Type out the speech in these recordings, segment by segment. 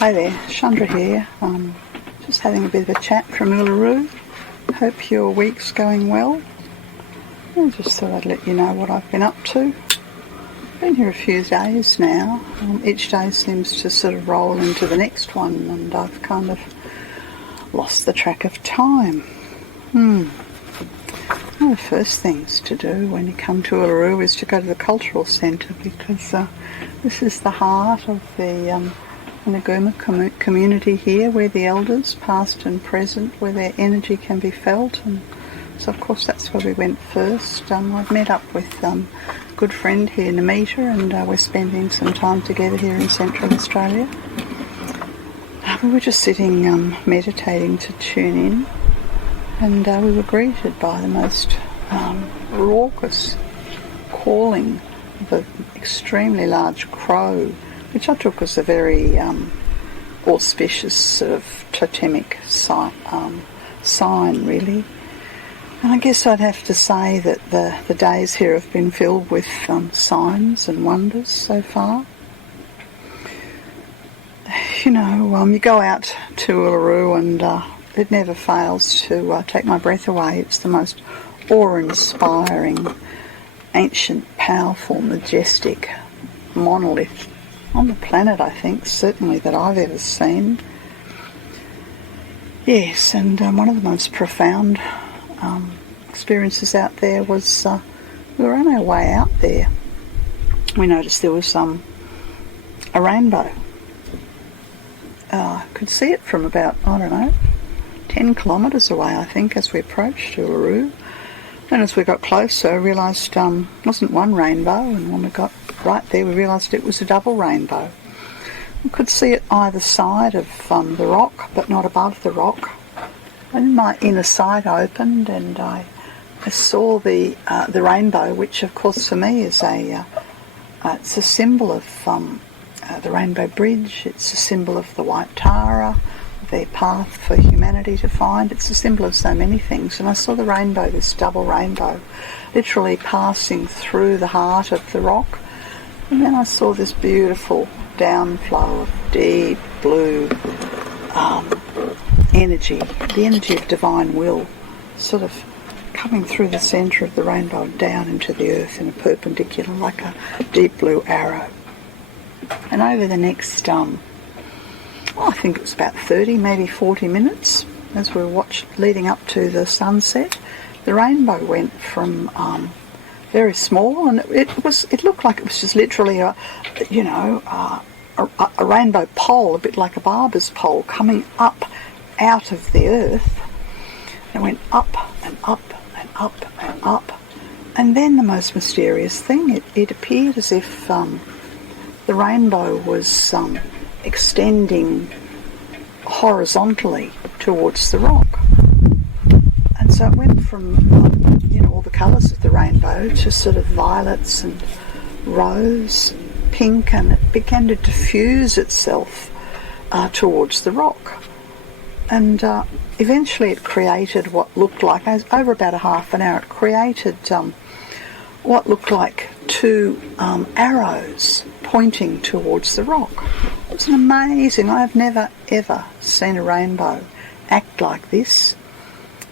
Hi there, Chandra here. Just having a bit of a chat from Uluru. Hope your week's going well. I just thought I'd let you know what I've been up to. Been here a few days now. Each day seems to sort of roll into the next one, and I've kind of lost the track of time. One of the first things to do when you come to Uluru is to go to the cultural centre, because this is the heart of the Nguma community here, where the elders, past and present, where their energy can be felt. And so of course that's where we went first. I've met up with a good friend here, Namita, and we're spending some time together here in Central Australia. We were just sitting meditating to tune in, and we were greeted by the most raucous calling of an extremely large crow, which I took as a very auspicious sort of totemic sign, really. And I guess I'd have to say that the days here have been filled with signs and wonders so far. You know, you go out to Uluru and it never fails to take my breath away. It's the most awe-inspiring, ancient, powerful, majestic monolith on the planet, I think, certainly that I've ever seen. Yes, and one of the most profound experiences out there was we were on our way out there. We noticed there was a rainbow. Could see it from about, 10 kilometres away, I think, as we approached Uluru. And as we got closer, I realised it wasn't one rainbow, and when we got right there we realised it was a double rainbow. We could see it either side of the rock, but not above the rock. And my inner sight opened, and I saw the rainbow, which of course for me is it's a symbol of the Rainbow Bridge. It's a symbol of the White Tara, their path for humanity to find. It's a symbol of so many things. And I saw the rainbow, this double rainbow, literally passing through the heart of the rock. And then I saw this beautiful downflow of deep blue energy, the energy of divine will, sort of coming through the centre of the rainbow and down into the earth in a perpendicular, like a deep blue arrow. And over the next, I think it was about 30, maybe 40 minutes, as we were leading up to the sunset, the rainbow went from very small, and it looked like it was just literally a rainbow pole, a bit like a barber's pole, coming up out of the earth. And it went up and up and up and up. And then the most mysterious thing, it appeared as if the rainbow was extending horizontally towards the rock. And so it went from all the colours of the rainbow to sort of violets and rose and pink, and it began to diffuse itself towards the rock. And eventually it created what looked like, over about a half an hour, it created what looked like two arrows pointing towards the rock. It was an amazing, I have never ever seen a rainbow act like this.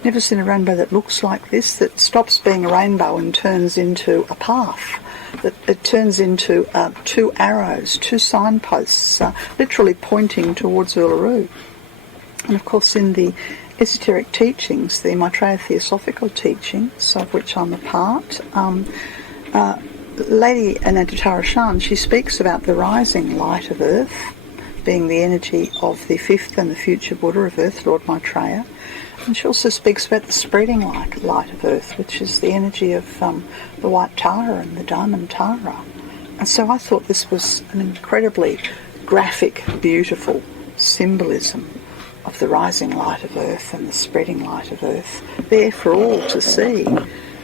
Never seen a rainbow that looks like this, that stops being a rainbow and turns into a path, that it turns into two arrows, two signposts, literally pointing towards Uluru. And of course in the esoteric teachings, the Maitreya Theosophical teachings, of which I'm a part, Lady Ananditara Shan, she speaks about the rising light of Earth, being the energy of the fifth and the future Buddha of Earth, Lord Maitreya. And she also speaks about the spreading light of Earth, which is the energy of the White Tara and the Diamond Tara. And so I thought this was an incredibly graphic, beautiful symbolism of the rising light of Earth and the spreading light of Earth, there for all to see.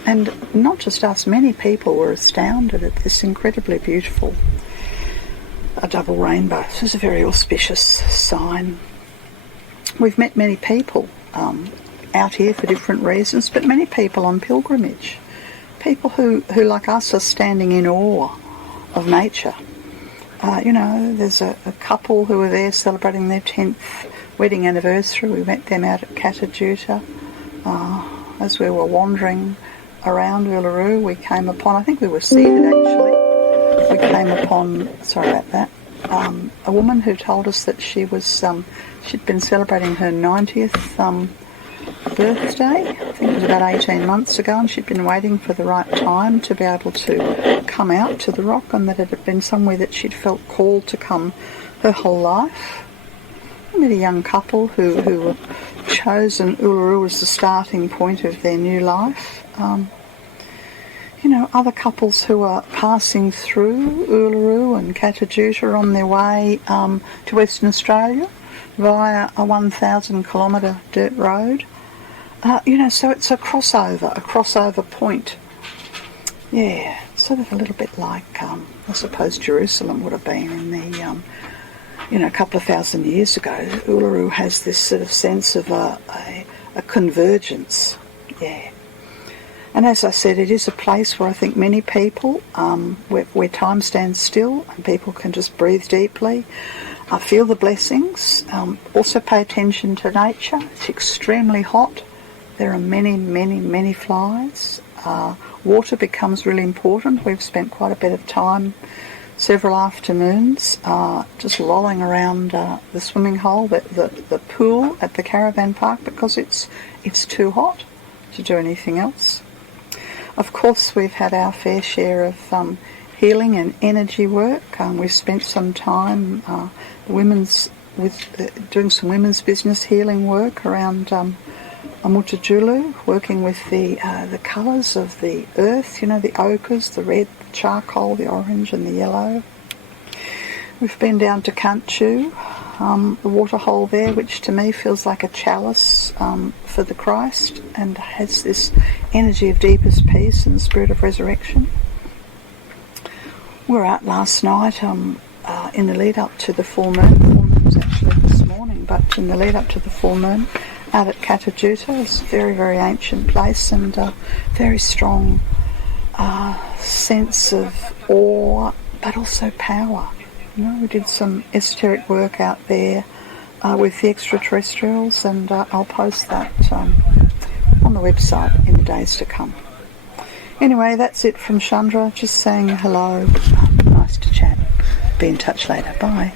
And not just us, many people were astounded at this incredibly beautiful double rainbow. This was a very auspicious sign. We've met many people out here for different reasons, but many people on pilgrimage. People who like us, are standing in awe of nature, You know, there's a couple who were there celebrating their 10th wedding anniversary. We met them out at Katajuta. As we were wandering around Uluru, we came upon, I think we were seated actually, we came upon, sorry about that, a woman who told us that she was, she'd been celebrating her 90th birthday. I think it was about 18 months ago, and she'd been waiting for the right time to be able to come out to the rock, and that it had been somewhere that she'd felt called to come her whole life. I met a young couple who chosen Uluru as the starting point of their new life. You know, other couples who are passing through Uluru and Katajuta on their way to Western Australia via a 1,000 kilometre dirt road. You know, so it's a crossover point. Yeah, sort of a little bit like, I suppose Jerusalem would have been in the, you know, a couple of thousand years ago. Uluru has this sort of sense of a convergence. Yeah. And as I said, it is a place where I think many people, where time stands still and people can just breathe deeply, feel the blessings, also pay attention to nature. It's extremely hot. There are many flies. Water becomes really important. We've spent quite a bit of time, several afternoons, just lolling around the swimming hole, the pool at the caravan park, because it's too hot to do anything else. Of course, we've had our fair share of healing and energy work. We've spent some time doing some women's business healing work around Amutajulu, working with the colours of the earth, you know, the ochres, the red, the charcoal, the orange and the yellow. We've been down to Kanchu, the waterhole there, which to me feels like a chalice for the Christ and has this energy of deepest peace and spirit of resurrection. We were out last night in the lead up to the full moon. The full moon was actually this morning, but in the lead up to the full moon, out at Katajuta. It's a very ancient place, and very strong sense of awe, but also power. You know, we did some esoteric work out there with the extraterrestrials, and I'll post that on the website in the days to come. Anyway, that's it from Chandra, just saying hello. Nice to chat. Be in touch later. Bye.